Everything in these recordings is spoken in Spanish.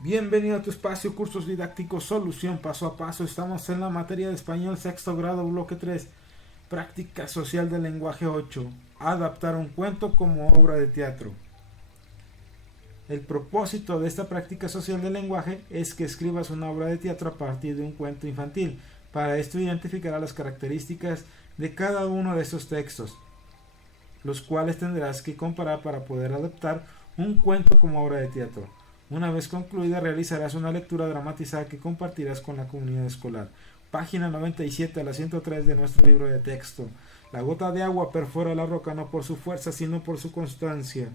Bienvenido a tu espacio Cursos Didácticos Solución Paso a Paso. Estamos en la materia de español sexto grado, bloque 3, práctica social del lenguaje 8, adaptar un cuento como obra de teatro. El propósito de esta práctica social del lenguaje es que escribas una obra de teatro a partir de un cuento infantil. Para esto identificarás las características de cada uno de estos textos, los cuales tendrás que comparar para poder adaptar un cuento como obra de teatro. Una vez concluida, realizarás una lectura dramatizada que compartirás con la comunidad escolar. Página 97 a la 103 de nuestro libro de texto. La gota de agua perfora la roca no por su fuerza, sino por su constancia.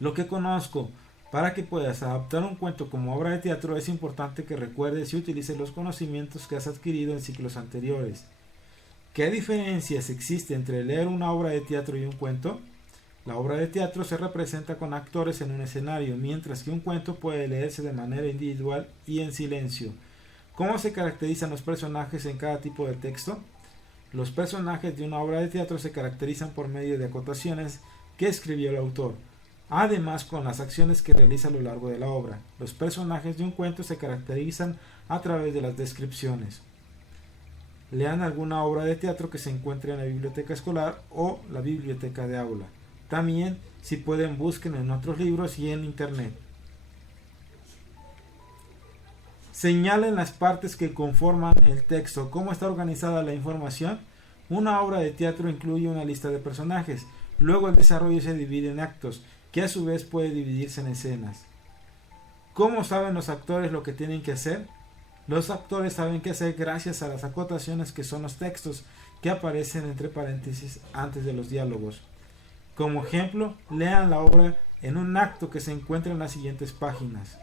Lo que conozco. Para que puedas adaptar un cuento como obra de teatro, es importante que recuerdes y utilices los conocimientos que has adquirido en ciclos anteriores. ¿Qué diferencias existen entre leer una obra de teatro y un cuento? La obra de teatro se representa con actores en un escenario, mientras que un cuento puede leerse de manera individual y en silencio. ¿Cómo se caracterizan los personajes en cada tipo de texto? Los personajes de una obra de teatro se caracterizan por medio de acotaciones que escribió el autor, además con las acciones que realiza a lo largo de la obra. Los personajes de un cuento se caracterizan a través de las descripciones. Lean alguna obra de teatro que se encuentre en la biblioteca escolar o la biblioteca de aula. También, si pueden, busquen en otros libros y en internet. Señalen las partes que conforman el texto. ¿Cómo está organizada la información? Una obra de teatro incluye una lista de personajes. Luego el desarrollo se divide en actos, que a su vez puede dividirse en escenas. ¿Cómo saben los actores lo que tienen que hacer? Los actores saben qué hacer gracias a las acotaciones que son los textos que aparecen entre paréntesis antes de los diálogos. Como ejemplo, lean la obra en un acto que se encuentra en las siguientes páginas.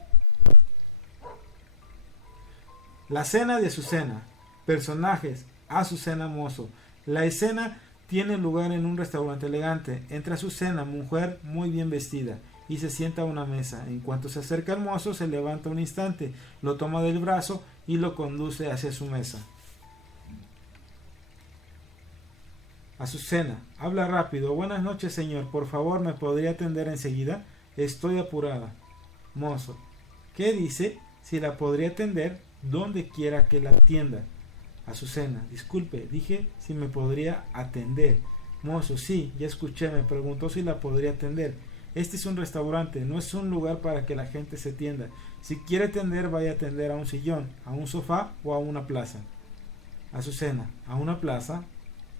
La cena de Azucena. Personajes: Azucena, mozo. La escena tiene lugar en un restaurante elegante. Entra Azucena, mujer muy bien vestida, y se sienta a una mesa. En cuanto se acerca al mozo, se levanta un instante, lo toma del brazo y lo conduce hacia su mesa. Azucena: habla rápido. Buenas noches, señor. Por favor, ¿me podría atender enseguida? Estoy apurada. Mozo: ¿qué dice? Si la podría atender donde quiera que la atienda. Azucena: disculpe, dije si me podría atender. Mozo: sí, ya escuché, me preguntó si la podría atender. Este es un restaurante, no es un lugar para que la gente se tienda. Si quiere atender, vaya a atender a un sillón, a un sofá o a una plaza. Azucena: ¿a una plaza?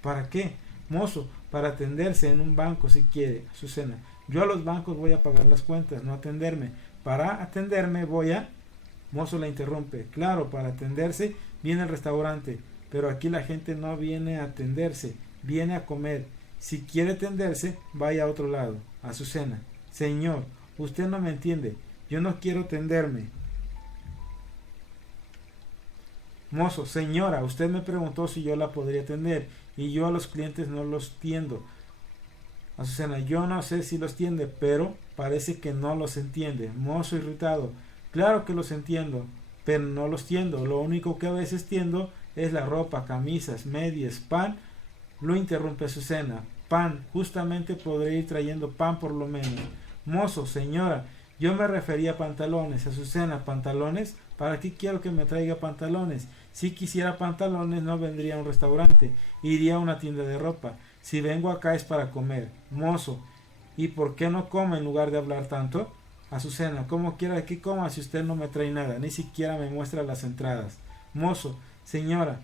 ¿Para qué? Mozo: para atenderse en un banco si quiere. Azucena: yo a los bancos voy a pagar las cuentas, no atenderme. Para atenderme voy a... Mozo la interrumpe: claro, para atenderse viene al restaurante, pero aquí la gente no viene a atenderse, viene a comer. Si quiere atenderse, vaya a otro lado. Azucena: señor, usted no me entiende, yo no quiero atenderme. Mozo: señora, usted me preguntó si yo la podría atender, y yo a los clientes no los tiendo. Azucena: yo no sé si los tiende, pero parece que no los entiende. Mozo irritado: claro que los entiendo, pero no los tiendo. Lo único que a veces tiendo es la ropa, camisas, medias, pan. Lo interrumpe Azucena: pan, justamente podré ir trayendo pan por lo menos. Mozo: señora, yo me refería a pantalones. Azucena: ¿pantalones? ¿Para qué quiero que me traiga pantalones? Si quisiera pantalones no vendría a un restaurante, iría a una tienda de ropa. Si vengo acá es para comer. Mozo: ¿y por qué no come en lugar de hablar tanto? Azucena: ¿cómo quiera que coma si usted no me trae nada, ni siquiera me muestra las entradas? Mozo: señora,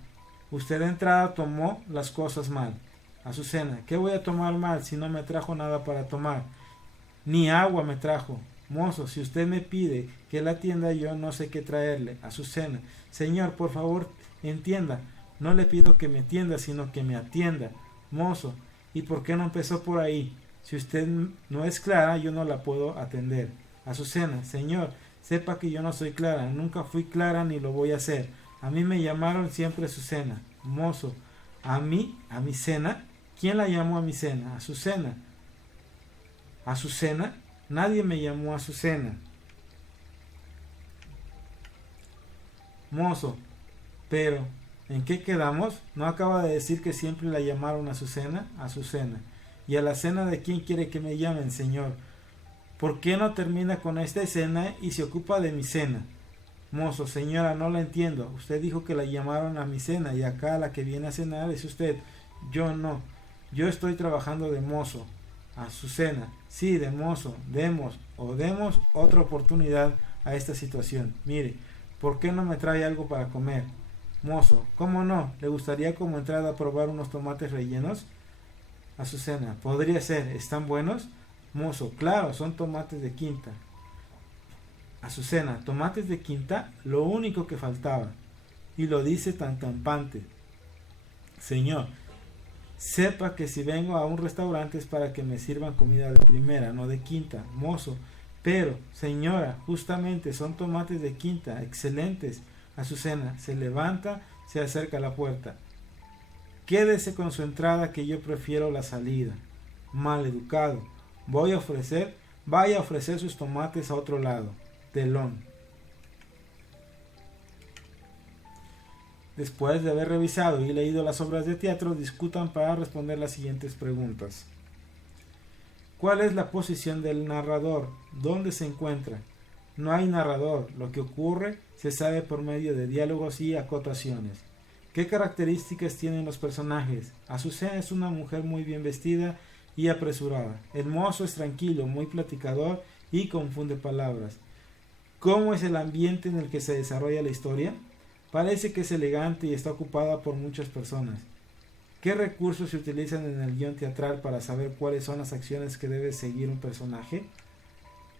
usted de entrada tomó las cosas mal. Azucena: ¿qué voy a tomar mal si no me trajo nada para tomar? Ni agua me trajo. Mozo: si usted me pide que la atienda, yo no sé qué traerle. Azucena: señor, por favor, entienda, no le pido que me atienda, sino que me atienda. Mozo: ¿y por qué no empezó por ahí? Si usted no es clara, yo no la puedo atender. Azucena: señor, sepa que yo no soy clara, nunca fui clara ni lo voy a hacer. A mí me llamaron siempre Azucena. Mozo: ¿a mí? ¿A mi cena? ¿Quién la llamó a mi cena? Azucena. ¿Azucena? Nadie me llamó Azucena. Mozo: pero, ¿en qué quedamos? ¿No acaba de decir que siempre la llamaron Azucena? Azucena: ¿y a la cena de quién quiere que me llamen, señor? ¿Por qué no termina con esta escena y se ocupa de mi cena? Mozo, señora, no la entiendo. Usted dijo que la llamaron a mi cena y acá la que viene a cenar es usted. Yo no. Yo estoy trabajando de mozo. A su cena. Sí, de mozo. Demos otra oportunidad a esta situación. Mire, ¿por qué no me trae algo para comer? Mozo, ¿cómo no? ¿Le gustaría como entrada probar unos tomates rellenos? Azucena, podría ser. ¿Están buenos? Mozo, claro, son tomates de quinta. Azucena, tomates de quinta, lo único que faltaba. Y lo dice tan campante. Señor, sepa que si vengo a un restaurante es para que me sirvan comida de primera, no de quinta. Mozo, pero, señora, justamente son tomates de quinta, excelentes. Azucena, se levanta, se acerca a la puerta. Quédese con su entrada que yo prefiero la salida. Maleducado. Vaya a ofrecer sus tomates a otro lado. Telón. Después de haber revisado y leído las obras de teatro, discutan para responder las siguientes preguntas. ¿Cuál es la posición del narrador? ¿Dónde se encuentra? No hay narrador. Lo que ocurre se sabe por medio de diálogos y acotaciones. ¿Qué características tienen los personajes? Azucena es una mujer muy bien vestida y apresurada. El mozo es tranquilo, muy platicador y confunde palabras. ¿Cómo es el ambiente en el que se desarrolla la historia? Parece que es elegante y está ocupada por muchas personas. ¿Qué recursos se utilizan en el guión teatral para saber cuáles son las acciones que debe seguir un personaje?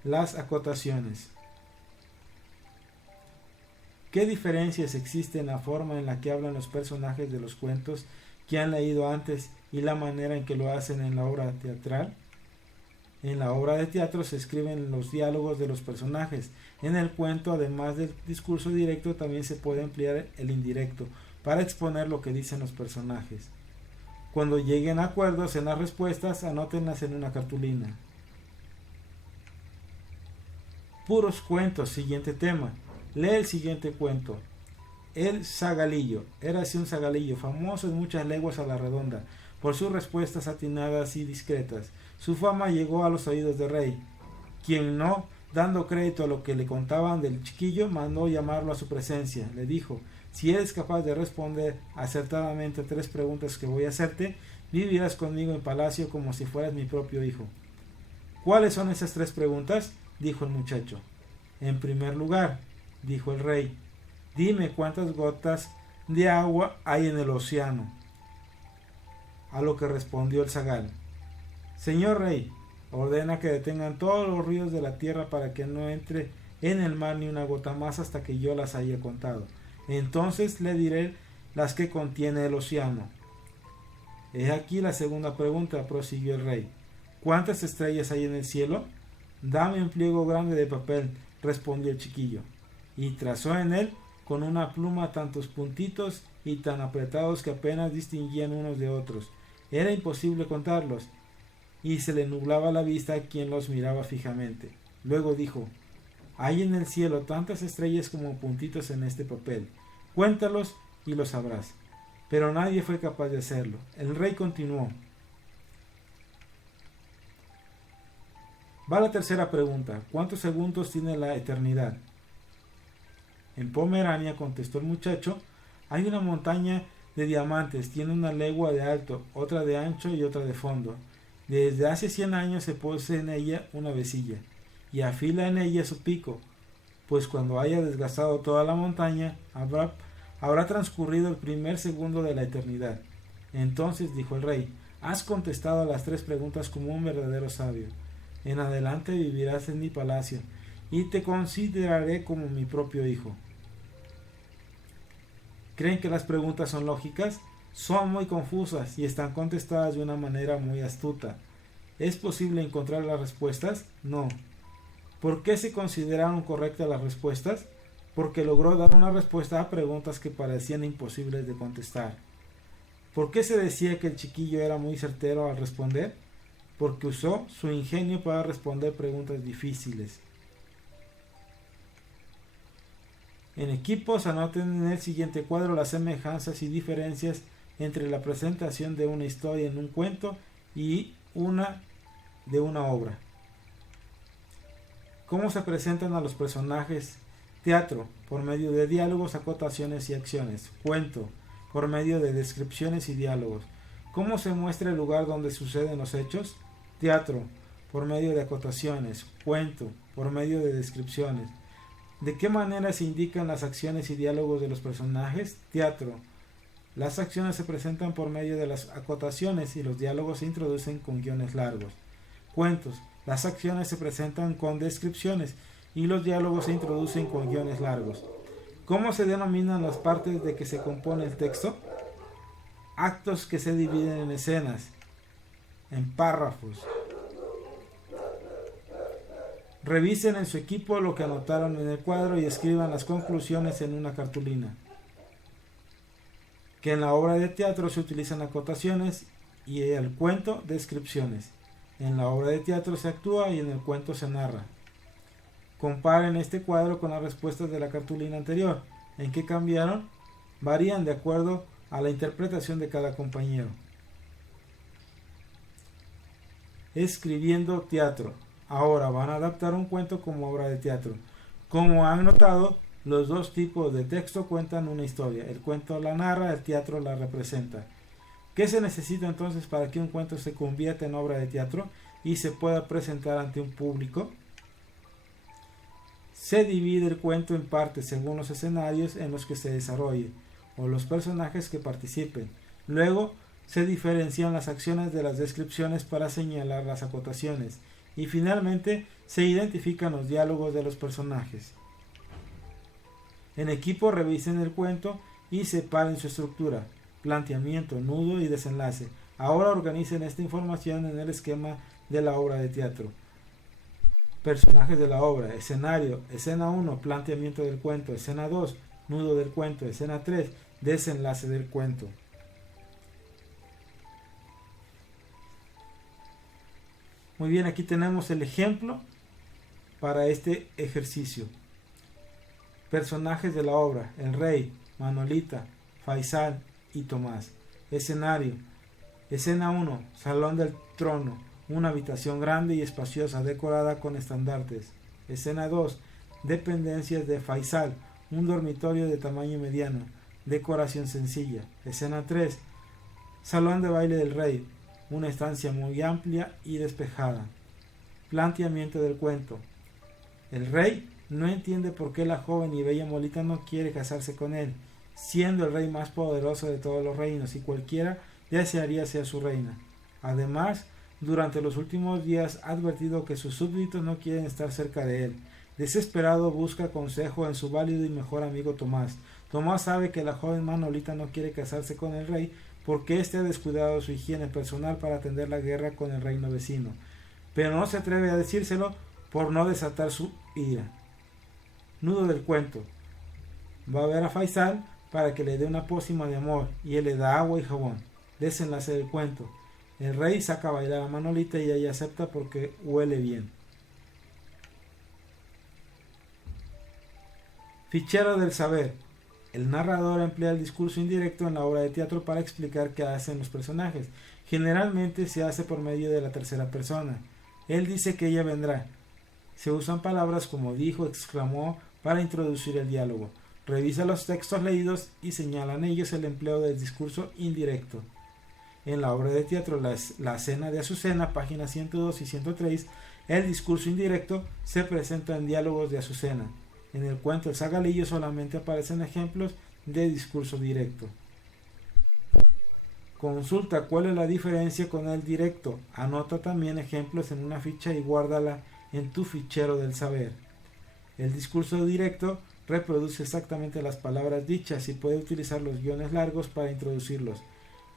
Las acotaciones. ¿Qué diferencias existen en la forma en la que hablan los personajes de los cuentos que han leído antes y la manera en que lo hacen en la obra teatral? En la obra de teatro se escriben los diálogos de los personajes. En el cuento, además del discurso directo, también se puede emplear el indirecto para exponer lo que dicen los personajes. Cuando lleguen a acuerdos en las respuestas, anótenlas en una cartulina. Puros cuentos, siguiente tema. Lee el siguiente cuento. El zagalillo. Érase un zagalillo, famoso en muchas leguas a la redonda, por sus respuestas atinadas y discretas. Su fama llegó a los oídos del rey, quien no, dando crédito a lo que le contaban del chiquillo, mandó llamarlo a su presencia. Le dijo: si eres capaz de responder acertadamente 3 preguntas que voy a hacerte, vivirás conmigo en palacio como si fueras mi propio hijo. ¿Cuáles son esas 3 preguntas?, dijo el muchacho. En primer lugar, dijo el rey, dime cuántas gotas de agua hay en el océano. A lo que respondió el zagal: Señor rey, ordena que detengan todos los ríos de la tierra para que no entre en el mar ni una gota más hasta que yo las haya contado. Entonces le diré las que contiene el océano. He aquí la segunda pregunta, prosiguió el rey. ¿Cuántas estrellas hay en el cielo? Dame un pliego grande de papel, respondió el chiquillo, y trazó en él con una pluma tantos puntitos y tan apretados que apenas distinguían unos de otros. Era imposible contarlos, y se le nublaba la vista a quien los miraba fijamente. Luego dijo: hay en el cielo tantas estrellas como puntitos en este papel. Cuéntalos y lo sabrás. Pero nadie fue capaz de hacerlo. El rey continuó. Va la tercera pregunta. ¿Cuántos segundos tiene la eternidad? En Pomerania, contestó el muchacho, hay una montaña de diamantes, tiene una legua de alto, otra de ancho y otra de fondo. Desde hace 100 años se pose en ella una vecilla, y afila en ella su pico, pues cuando haya desgastado toda la montaña, habrá transcurrido el primer segundo de la eternidad. Entonces dijo el rey: has contestado a las 3 preguntas como un verdadero sabio. En adelante vivirás en mi palacio, y te consideraré como mi propio hijo. ¿Creen que las preguntas son lógicas? Son muy confusas y están contestadas de una manera muy astuta. ¿Es posible encontrar las respuestas? No. ¿Por qué se consideraron correctas las respuestas? Porque logró dar una respuesta a preguntas que parecían imposibles de contestar. ¿Por qué se decía que el chiquillo era muy certero al responder? Porque usó su ingenio para responder preguntas difíciles. En equipos, anoten en el siguiente cuadro las semejanzas y diferencias entre la presentación de una historia en un cuento y una de una obra. ¿Cómo se presentan a los personajes? Teatro, por medio de diálogos, acotaciones y acciones. Cuento, por medio de descripciones y diálogos. ¿Cómo se muestra el lugar donde suceden los hechos? Teatro, por medio de acotaciones. Cuento, por medio de descripciones. ¿De qué manera se indican las acciones y diálogos de los personajes? Teatro. Las acciones se presentan por medio de las acotaciones y los diálogos se introducen con guiones largos. Cuentos. Las acciones se presentan con descripciones y los diálogos se introducen con guiones largos. ¿Cómo se denominan las partes de que se compone el texto? Actos que se dividen en escenas, en párrafos. Revisen en su equipo lo que anotaron en el cuadro y escriban las conclusiones en una cartulina. Que en la obra de teatro se utilizan acotaciones y el cuento descripciones. En la obra de teatro se actúa y en el cuento se narra. Comparen este cuadro con las respuestas de la cartulina anterior. ¿En qué cambiaron? Varían de acuerdo a la interpretación de cada compañero. Escribiendo teatro. Ahora van a adaptar un cuento como obra de teatro. Como han notado, los dos tipos de texto cuentan una historia. El cuento la narra, el teatro la representa. ¿Qué se necesita entonces para que un cuento se convierta en obra de teatro y se pueda presentar ante un público? Se divide el cuento en partes según los escenarios en los que se desarrolle o los personajes que participen. Luego se diferencian las acciones de las descripciones para señalar las acotaciones y finalmente se identifican los diálogos de los personajes. En equipo revisen el cuento y separen su estructura, planteamiento, nudo y desenlace. Ahora organicen esta información en el esquema de la obra de teatro. Personajes de la obra, escenario, escena 1, planteamiento del cuento, escena 2, nudo del cuento, escena 3, desenlace del cuento. Muy bien, aquí tenemos el ejemplo para este ejercicio. Personajes de la obra, el rey, Manolita, Faisal y Tomás. Escenario, escena 1, salón del trono, una habitación grande y espaciosa decorada con estandartes. Escena 2, dependencias de Faisal, un dormitorio de tamaño mediano, decoración sencilla. Escena 3, salón de baile del rey, una estancia muy amplia y despejada. Planteamiento del cuento. El rey no entiende por qué la joven y bella Molita no quiere casarse con él, siendo el rey más poderoso de todos los reinos y cualquiera desearía ser su reina. Además, durante los últimos días ha advertido que sus súbditos no quieren estar cerca de él. Desesperado busca consejo en su válido y mejor amigo Tomás. Tomás sabe que la joven Manolita no quiere casarse con el rey porque éste ha descuidado su higiene personal para atender la guerra con el reino vecino, pero no se atreve a decírselo por no desatar su ira. Nudo del cuento. Va a ver a Faisal para que le dé una pócima de amor y él le da agua y jabón. Desenlace del cuento. El rey saca a bailar a Manolita y ella acepta porque huele bien. Fichero del saber. El narrador emplea el discurso indirecto en la obra de teatro para explicar qué hacen los personajes. Generalmente se hace por medio de la tercera persona. Él dice que ella vendrá. Se usan palabras como dijo, exclamó para introducir el diálogo. Revisa los textos leídos y señala en ellos el empleo del discurso indirecto. En la obra de teatro La cena de Azucena, páginas 102 y 103, el discurso indirecto se presenta en diálogos de Azucena. En el cuento El Zagalillo solamente aparecen ejemplos de discurso directo. Consulta cuál es la diferencia con el directo. Anota también ejemplos en una ficha y guárdala en tu fichero del saber. El discurso directo reproduce exactamente las palabras dichas y puede utilizar los guiones largos para introducirlos.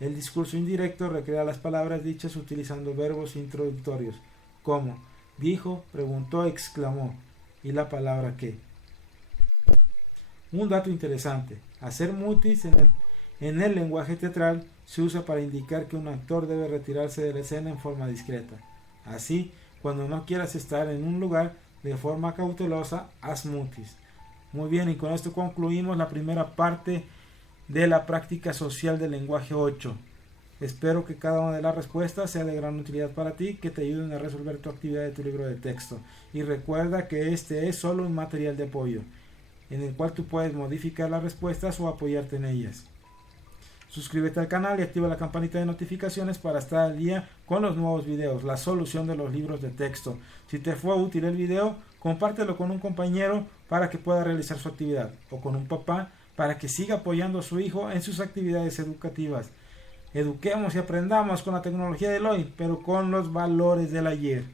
El discurso indirecto recrea las palabras dichas utilizando verbos introductorios, como dijo, preguntó, exclamó, y la palabra que. Un dato interesante: hacer mutis en el lenguaje teatral se usa para indicar que un actor debe retirarse de la escena en forma discreta. Así, cuando no quieras estar en un lugar de forma cautelosa, haz mutis. Muy bien, y con esto concluimos la primera parte de la práctica social del lenguaje 8. Espero que cada una de las respuestas sea de gran utilidad para ti, que te ayuden a resolver tu actividad de tu libro de texto. Y recuerda que este es solo un material de apoyo, en el cual tú puedes modificar las respuestas o apoyarte en ellas. Suscríbete al canal y activa la campanita de notificaciones para estar al día con los nuevos videos, la solución de los libros de texto. Si te fue útil el video, compártelo con un compañero para que pueda realizar su actividad, o con un papá para que siga apoyando a su hijo en sus actividades educativas. Eduquemos y aprendamos con la tecnología del hoy, pero con los valores del ayer.